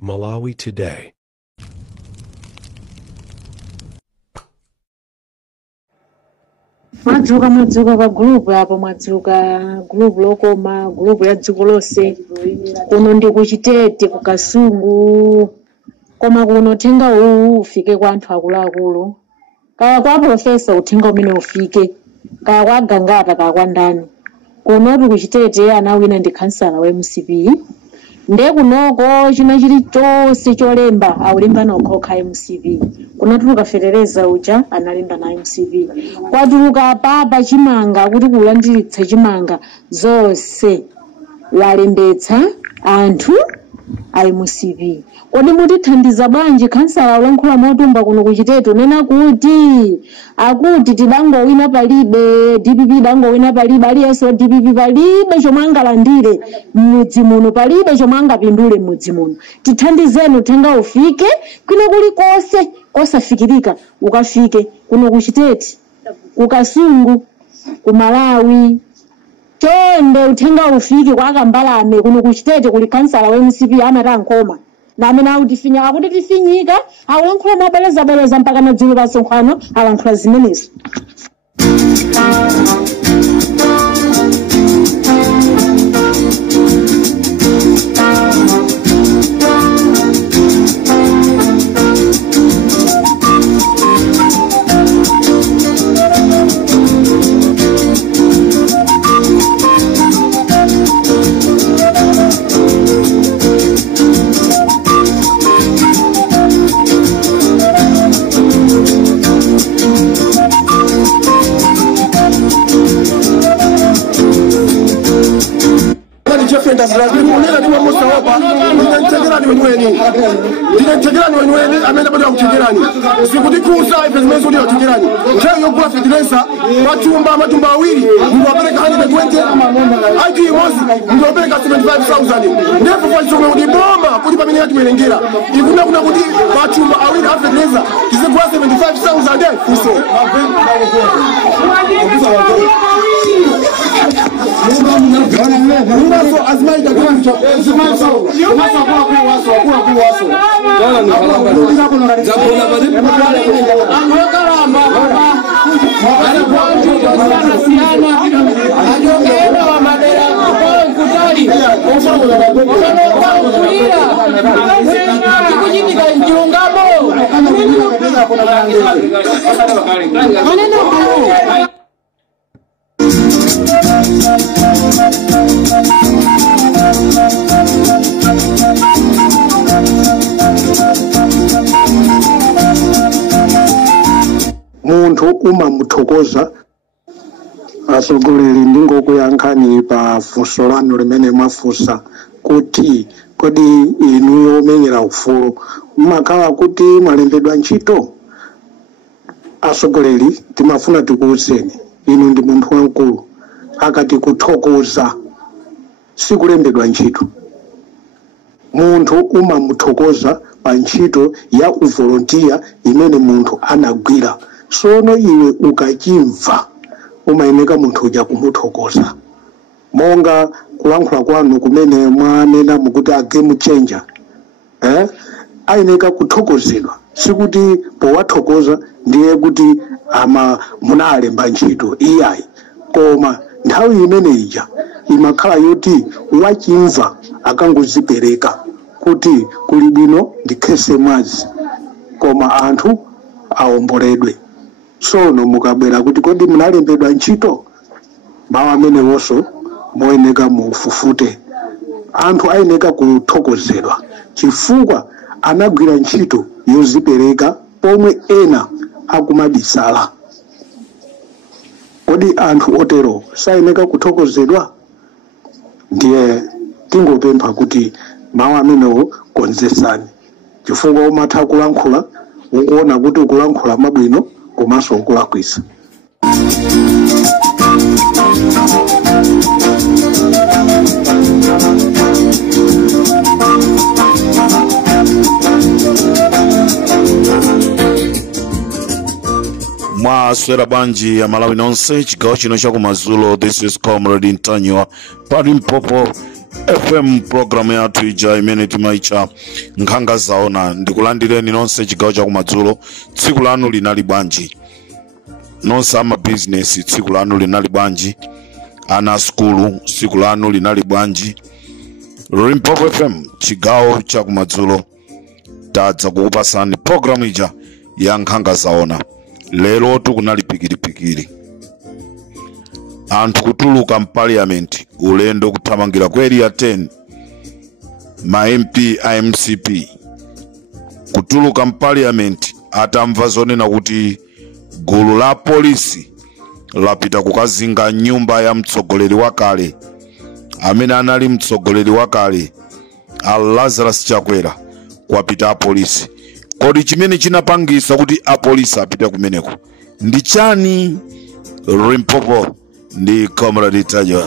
Malawi Today. Madzuka pa group apo madzuka group lokoma group ya dziko lonse kuno ndi kuchitete ku Kasungu koma kuno uthenga uwu ufike kwa anthu akuluakulu kaya kwa profesa uthenga umene ufike kaya kwa gangata kaya kwa ndani kuno tuli kuchitete anawina ndi kansala wa MCP nde kunoko china chilichonse cholemba aulemba nokhoka MCP kuno tukafetereza uja analemba na MCP kwatuluka papa chimanga kuti kulandiritsa chimanga zonse walembetsa anthu a MCP kodi mutithandiza bwanji kansala ulankhula motumba kuno kuchitete unena kuti akuti tidangowina palibe DPP dangowina palibe aliyense DPP palibe chomwe angalandire m'mudzi muno palibe chomwe angapindule m'mudzi muno tithandizeni uthenga ufike kwina kulikonse kosafikirika ukafike kuno kuchitete ku Kasungu ku Malawi chonde uthenga ufike kwa Kambalame kuno kuchitete kuli kansala wa MCP amatankoma na amene akutifinya akuti tifinyika akulankhula mabeleza mpaka na dzulo pasonkhano alankhula zimenezo. Matumba awiri ndopeleka 120 aiki mozi ndopeleka 75,000 ndipo kwa chomwe udiboma kuti pamene yati melengera ikuna kuna kuti matumba awiri afeteleza kizekwa 75,000 fuso Munaso azmaida kwanza azmaida umasa kwa waso zakona bari amwekala mama ana kwanza sana ajongera wa madera kwa kutali kujibika njungamo muntu umamuthokoza asogoleri ndingokuyankhani pa funso lanu limene mwafunsa kuti kodi inu yomenyera ufulu mmakhala kuti mwalembedwa ntchito. Asogoleri timafuna tikuwuzeni inu ndi munthu wamkulu akati kuthokoza sikulembedwa ntchito. Munthu umamuthokoza pa ntchito ya uvolontiya imene munthu anagwira. Sono iwe ukachimva umayeneka munthu uja kumuthokoza monga kulankhula kwanu kumene mwanena mukuti a game changer ayeneka kuthokozedwa sikuti powathokoza ndiye kuti munalemba ntchito iyayi koma nthawi imene ija imakhala yoti wachimva akangozipereka kuti kuli bwino ndikhese mwazi koma anthu aomboledwe. Sono mukabwera kuti kodi munalembedwa ntchito mawu amenewonso moyeneka mufufute. Anthu ayeneka kuthokozedwa chifukwa anagwira ntchito yozipereka pomwe ena akumabisala. Kodi anthu otero sayeneka kuthokozedwa? Ndiye tingopempha kuti mawu amenewo konzesani chifukwa umatha kulankhula ukuona kuti ukulankhula mabwino komanso ukulakwisa. Mwaswera banji ya Malawi nonse chigawo chino cha kumadzulo. This is Comrade Ntanywa Palimpopo FM program yathu ija imene timaicha nkhanga zaona. Ndikulandireni nonse chigawo cha kumadzulo. Tsiku lanu linali bwanji? Nonse ama business tsiku lanu linali bwanji? Ana skulu tsiku lanu linali bwanji? Limpopo FM chigawo cha kumadzulo tadza kukupasani program ija ya nkhanga zaona. Lero tukunali pikiri anthu kutuluka mparliament ulendo kuthamangira ku area 10 ma MP IMCP kutuluka mparliament atamva zonena kuti gulu la polisi lapita kukazinga nyumba ya mtsogoleri wakale amene anali mtsogoleri wakale Lazarus Chakwera kwapita apolisi. Kodi chimene chinapangisa kuti apolisi apita kumeneko ndi chani? Limpopo ndi Comrade Tajo.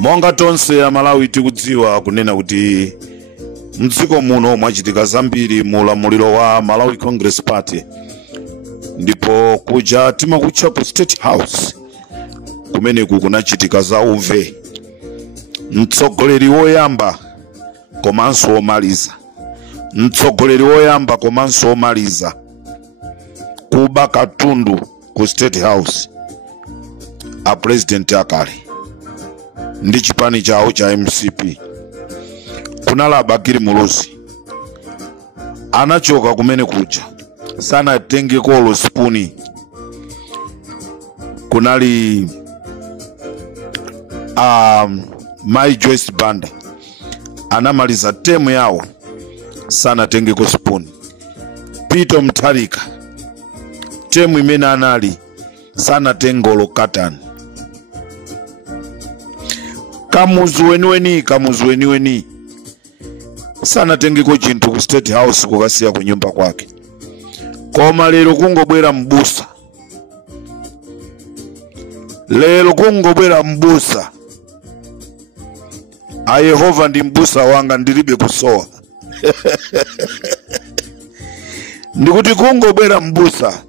Monga tonse ya Malawi tikudziwa kunena kuti mdziko muno mwachitika zambiri mu ulamuliro wa Malawi Congress Party, ndipo kuja timakutcha ku State House kumeneku kunachitika za uve. Mtsogoleri woyamba komanso omaliza, mtsogoleri woyamba komanso omaliza kuba katundu ku State House a president akale ndi chipani chawo cha MCP. Kunalaba Abakiri Muluzi anachoka kumene kuja sana tenge kolo spuni. Kunali Mai Joyce Banda anamaliza temu yawo sana tenge ko spuni. Peter Mutharika temu imene anali sana tengolo katani. Kamuzu weni sana tengeko chinthu ku State House kukasiya ku nyumba kwake. Koma lero kungobwera mbusa. A Yehova ndi mbusa wanga ndilibe kusowa. Ndikuti kungobwera mbusa.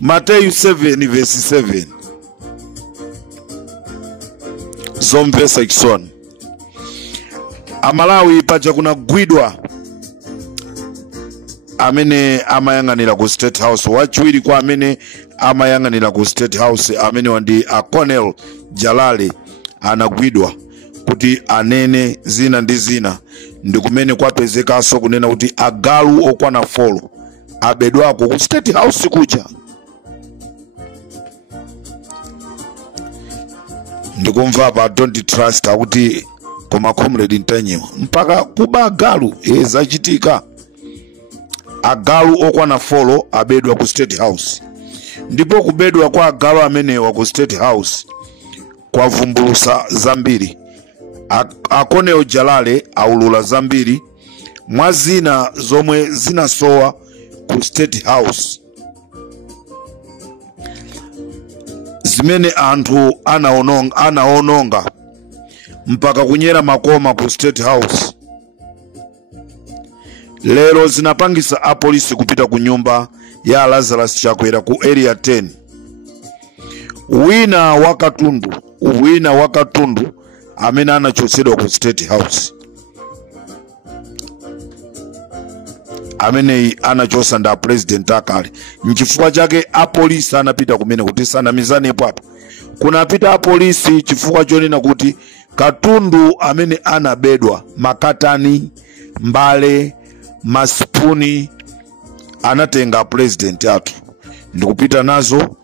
Mateyu 7 verse 7. Zomvesa ikisoni. Amalawi paja kuna gwidwa amene amayang'anira ku State House. Wachiwiri kwa amene amayang'anira ku State House amene wandi Colonel Jalale anagwidwa kuti anene zina ndi zina. Ndi kumene kwapezekaso kunena kuti agalu okwana 4 abedwako ku State House kuja. Ndikumva pa don't trust akuti koma Comrade Ntanyiwa mpaka kuba agalu zachitika. Agalu okwana 4 abedwa ku State House. Ndipo kubedwa kwa agalu amenewa ku State House kwa vumbulusa zambiri. Colonel Jalale aulula zambiri mwazina zomwe zinasowa ku State House zimene anthu anaononga mpaka kunyera makoma ku State House. Lero zinapangisa apolisi kupita ku nyumba ya Lazarus Chakwera ku area 10. Wina wakatundu amene anachosedwa ku State House, amene anachosa nda president akale. Nchifukwa chake apolisi anapita kumene kuti sana mizane papa. Kunapita apolisi chifukwa chonena kuti katundu amene anabedwa makatani, mbale, maspuni anatenga president athu ndikupita nazo.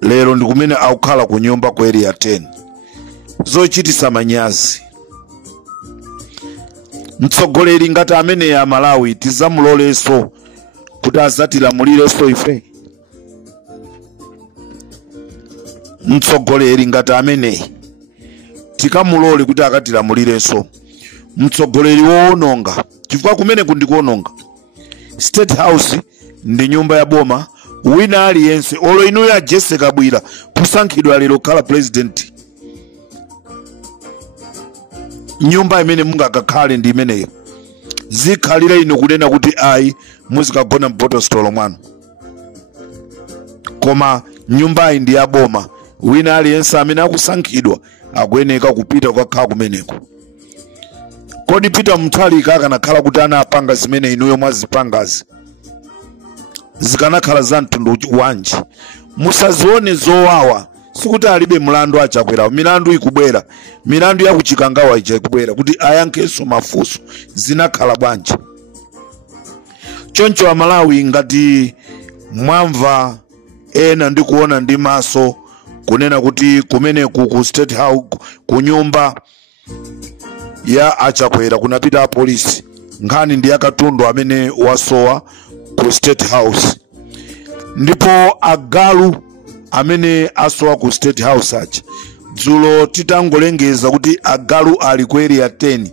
Lero ndikumene akukhala ku nyumba ku area 10. Zochitisa manyazi. Mtsogoleri ngati amene ya Malawi tizamuloleso kuti azatilamulireso ife. mtsogoleri ngati ameneyi tikamulole kuti akatilamulirenso. Mtsogoleri woononga, chifukwa kumene kundikuononga. State House ndi nyumba ya boma, wina aliyense olo inuyo Jesse Kabwira kusankhidwa lero khala president. Nyumba imene mungakakhale ndi imeneyo. Zikhalira ino kunena kuti ayi muzikagona mpoto stolo mwanu. Koma nyumba ndi ya boma, wina aliyense amene akusankhidwa akuyeneka kupita kukakhala kumeneko. Kodi Peter Mutharika akanakhala kuti anapanga zimene inuyo mwazipangazi, zikanakhala za mtundu wanji? Musazione zowawa, sikuti alibe mlandu achakwera, milandu ikubwera, milandu ya kuchikangawa ikubwera kuti ayankhenso mafunso zinakhala bwanji. Choncho Amalawi ngati mwamva ena ndi kuona ndi maso kunena kuti kumene ku State House ku nyumba ya achakwera kunapita polisi, nkhani ndi Katundu amene wasowa ku State House. Ndipo agalu amene asowa ku State House acha dzulo titangolengeza kuti agalu ali ku area 10,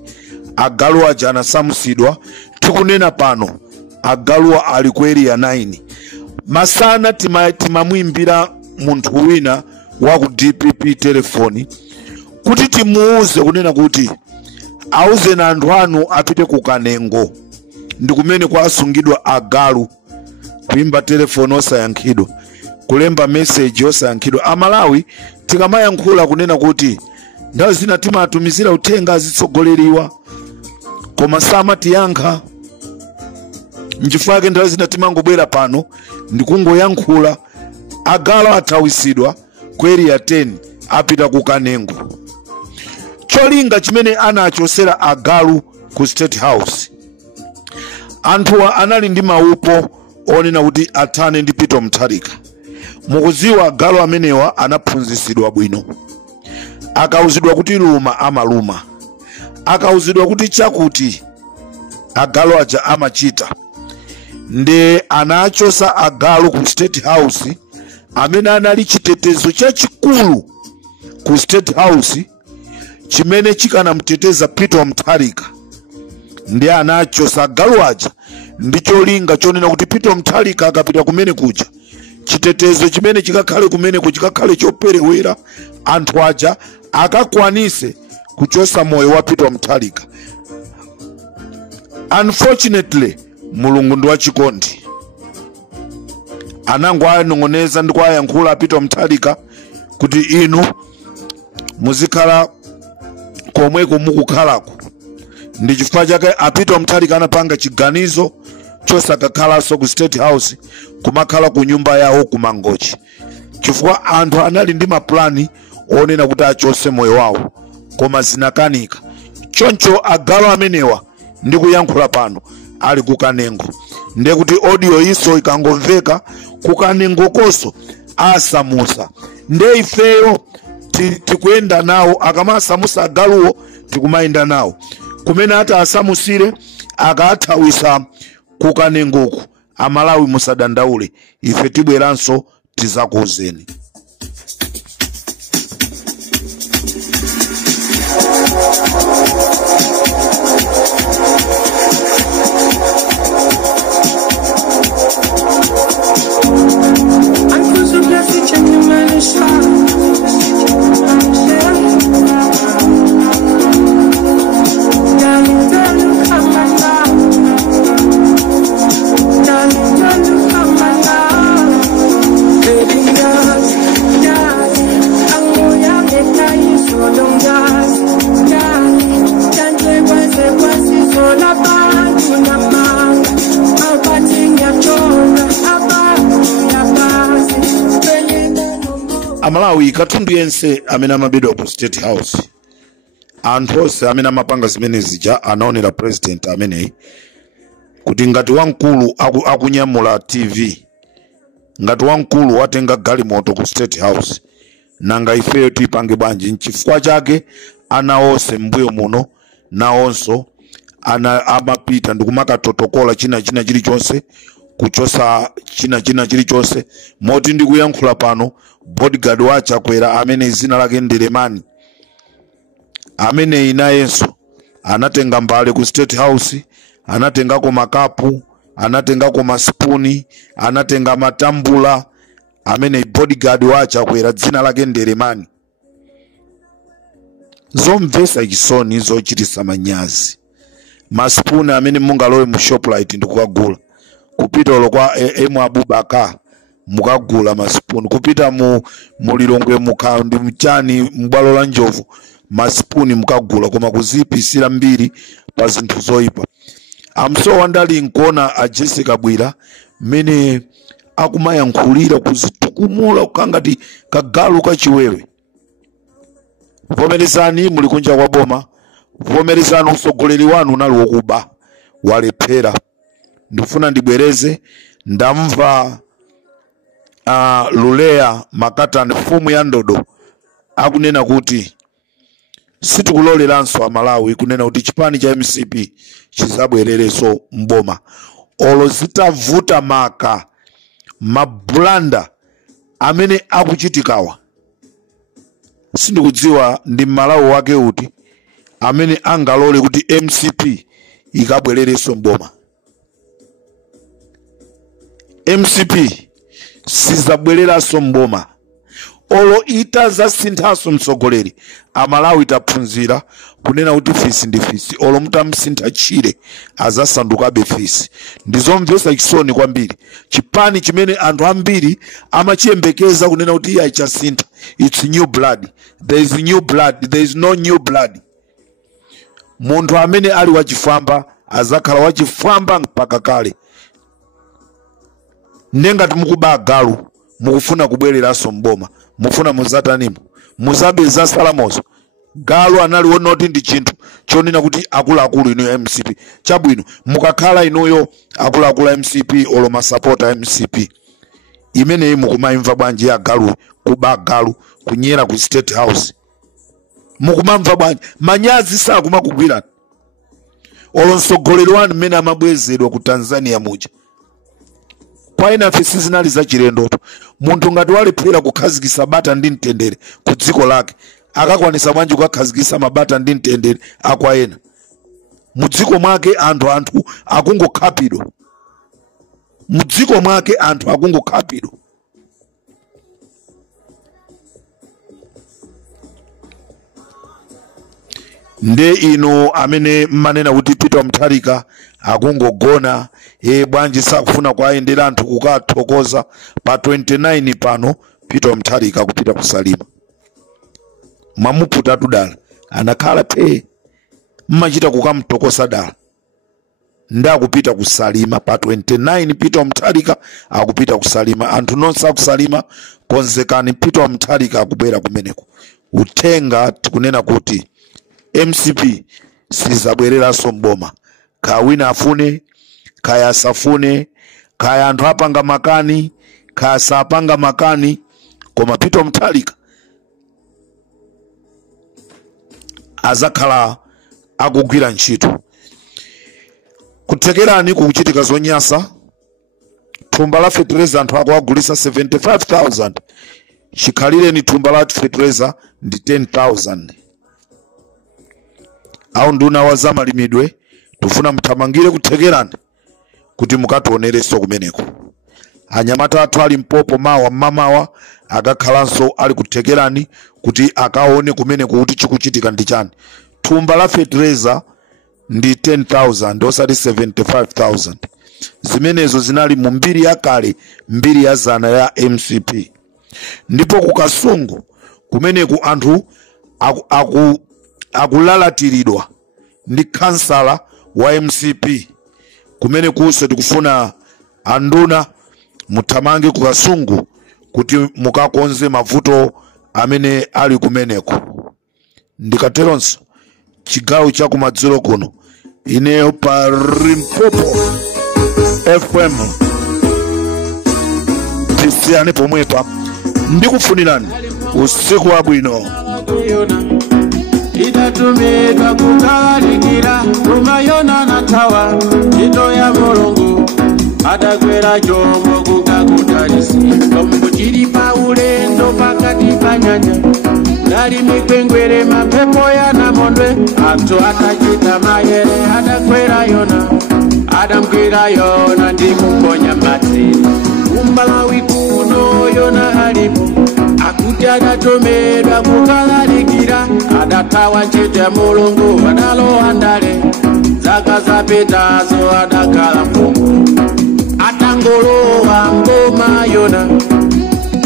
agalu aja anasamusidwa. Tikunena pano agalu ali ku area 9. Masana timamwimbira munthu wina wa ku DPP telefoni kuti timuuze kunena kuti auze na anthu anu apite ku Kanengo, ndi kumene kwasungidwa agalu. Kuimba telefoni osayankhidwa, kulemba message osayankhidwa. Amalawi tikamayankhula kunena kuti ndawo zina timatumizira uthenga azitsogoleriwa koma samatiyankha. Nchifukwa ndawo zina timangobwera pano ndikungoyankhula. Agalu athawisidwa ku area 10 apita ku Kanengo. Cholinga chimene anachosera agalu ku State House, anthu anali ndi maupo onena kuti athane ndi Peter Mutharika. Mukuziwa agalu amenewa anaphunzisidwa bwino, akauzidwa kuti luma amaluma, akauzidwa kuti chakuti agalu aja amachita. Nde anachosa agalu ku State House amene anali chitetezo chachikulu ku State House chimene chikanamteteza Peter Mutharika. Ndi anachosa agalu aja ndi cholinga chonena kuti Peter Mutharika akapita kumene kuja, chitetezo chimene chikakhale kumene kuchikakhale choperewera, anthu aja akakwanise kuchosa moyo wa Peter Mutharika. Unfortunately Mulungu ndi wachikondi, anango anong'oneza ndi kwayankhula Peter Mutharika kuti inu muzikhala komweko mukukhalako. Ndi chifukwa chake Peter Mutharika anapanga chiganizo chosakakhalanso ku State House, kumakhala ku nyumba yawo ku Mangochi, chifukwa anthu anali ndi maplani onena kuti achose moyo wawo koma zinakanika. Choncho agalu amenewa ndi kuyankhula pano ali ku Kanengo. Ndiye kuti audio iso ikangomveka ku Kanengo koso asamusa. Ndiye ifeyo tikuyenda nawo, akamasamusa agaluwo tikumayenda nawo. Kumene ata asamusire akathawisa ku Kanengoku, Amalawi musadandaule, ife tibweranso tizakuuzeni. Amalawi Katundu yense amene amabedwa ku State House, anthu onse amene amapanga zimene zija anaonera president ameneyi kuti ngati wamkulu akunyamula TV, ngati wamkulu watenga galimoto ku State House, nanga ifeyo tipange bwanji? Nchifukwa chake ana onse mbuyo muno nawonso amapita ndikumakatotokola china chilichonse kuchosa china chilichonse moti ndikuyankhula pano bodyguard wa Chakwera amene zina lake Nderemani amene inayenso anatenga mbale ku State House, anatengako makapu, anatengako masipuni, anatenga matambula, amene bodyguard wa Chakwera dzina lake Nderemani. Zomvesa chisoni zochitisa manyazi. Masipuni amene mungalowe mu Shoprite ndikukagula, kupita olo kwa Abubakar mukagula masipuni, kupita mu Lilongwe ndi mchani mbwalo la Njovu masipuni mukagula, koma kuzipisira mbiri pa zinthu zoyipa. Amso wandali nkona a Jessica Bwira mene akumayankhulira kuzitukumula kukangati kagalu kachiwewe. Vomerezani muli kunja kwa boma, vomerezani usogoleri wanu unali wokuba walephera. Ndifuna ndibwereze ndamva Lulea Makatani mfumu ya Ndodo akunena kuti sitikuloliranso Amalawi, kunena kuti chipani cha MCP chizabwerereso mboma olo zitavuta maka mablanda amene akuchitikawa. Sindikudziwa ndi Malawi wake uti amene angalole kuti MCP ikabwerereso mboma. MCP sizabwereranso mboma olo itaza sinthaso mtsogoleri. Amalawi taphunzira kunena kuti fisi ndi fisi, olo mutamsintha chire azasandukabe fisi. Ndizomvesa chisoni kwambiri chipani chimene anthu ambiri amachiyembekeza kunena kuti iya ichasintha. It's new blood. There is new blood. There is no new blood. Munthu amene ali wachifamba azakhala wachifamba mpaka kale. Nengati mukuba galu mukufuna kubwereranso mboma, mufuna muzatanimo muzabeza salamozo. Galu anali wonoti ndi chinthu chonena kuti akuluakulu inu MCP chabwino mukakhala inuyo akuluakulu MCP olo masapota MCP imene mukumaimva bwanji ya galu kuba galu kunyera ku State House. Mukumamva bwanji manyazi sakumakugwirana olo mtsogoleri wanu mmene amabwezedwa ku Tanzania muja. Kwa ina fisi zinali za chilendo. Munthu ngati walephera kukhazikisa bata ndi mtendere ku dziko lake akakwanisa bwanji kukhazikisa mabata ndi mtendere akwa ena. Mudziko mwake anthu akungokhapidwa. Mudziko mwake anthu akungokhapidwa. Nde ino amene manena kuti Peter Mutharika akungogona bwanji sakufuna kuayendera anthu kukathokoza pa 29 pano Peter Mutharika kupita kusalima. Mamuputa tudala anakhala phe mmachita kukamtokosa dala ndakupita kusalima pa 29 Peter Mutharika akupita kusalima. Anthu nonse akusalima konzekani Peter Mutharika akubwera kumeneko. Utenga tikunena kuti MCP sizabwereranso mboma. Kawina afune, kaya safune, kaya anthu apanga makani, kaya sapanga makani, koma Peter Mutharika azakhala akugwira ntchito. Kuthekerani kukuchitika zonyasa. Thumba la fertilizer anthu akuagulisa 75,000. Chikhalireni thumba la fertilizer ndi 10,000. Au nduna wa zamalimidwe tufuna mthamangire kuthekerani kuti mukatonereso kumeneko. Anyamata athu ali Mpopo mawa mamawa akakhalanso ali kuthekerani kuti akaone kumeneko kuti chikuchitika ndi chani. Thumba la fertilizer ndi 10,000 osati 75,000. Zimenezo zinali mu mbiri yakale, mbiri ya zana ya MCP. Ndipo kukasungu kumeneku anthu akulalatiridwa ndi kansala wa MCP. Kumene kuso tikufuna anduna muthamange kukasungu kuti mukakonze mavuto amene ali kumeneko. Ndikateronso chigawo cha kumadzulo kuno ineyo pa Limpopo FM tisiyane pomwepa ndikufunirani usiku wabwino. Itatumika kukawalikira kumayona na tawa ito ya Mulungu adakwera chombo kukakutalisi tombukiri paulendo pakati panyanja nali mikwengwere mapepo yana mondwe antu atachita mayere adakwera yona adamkwira yona ndikuponya mati umbalawi kuno yona alipo akuti adatomedwa kukalalikira adatawa chete mulungu adalowa ndale zaka zapitazo adakala mfumu atangolowa ngoma yona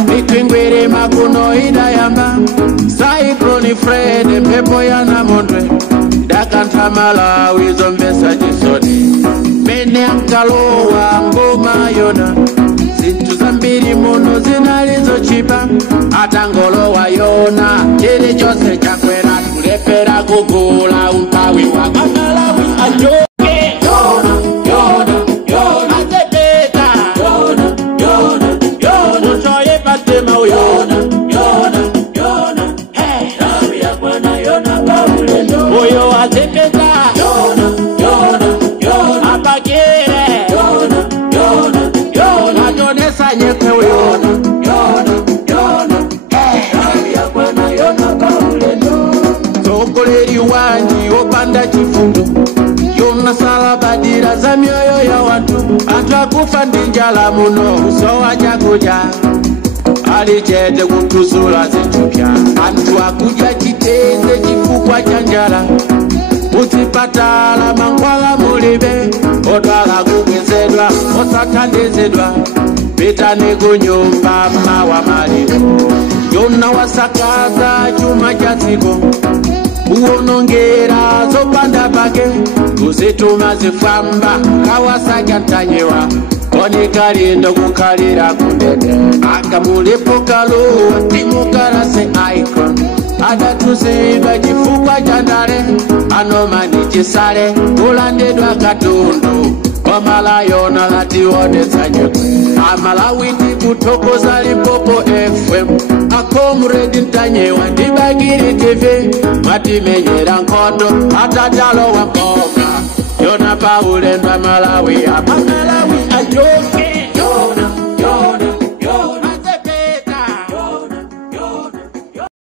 mikwengwere makuno idayamba Cyclone Fred mpepo yana mondwe dakantha Malawi zombesa chisoni mene ankalowa ngoma yona zinthu zambiri muno zinalizochipa atangolowa yona chili chose chakwera tulepera kugula umpawi wa Malawi ajoke opanda chifundo yona salabadira za mioyo ya watu antu akufa ndi njala muno usowa chakudya alichete kutusula zintupya antu akudya chitende chifukwa cha njala muzipatala mangwala mulibe odwala kukwezedwa osathandizidwa pitani kunyumba mawa maliro yona wasakaza chuma cha dziko uonongera zopanda pake kuzituma zifamba kawasaka ntanyewa onikalindo kukalira kundende akamulipo kaluwa timukarase icon adatuzidwa chifukwa cha ndale anomani chisale ulandidwa katundu omalayona latiwonesa nyekwe Amalawi ndikutokoza Limpopo FM akomredi ntanyewa ndibagiri TV matimenyera nkondo atatalo wa mboga yona paulendwa Malawi Malawi ajoke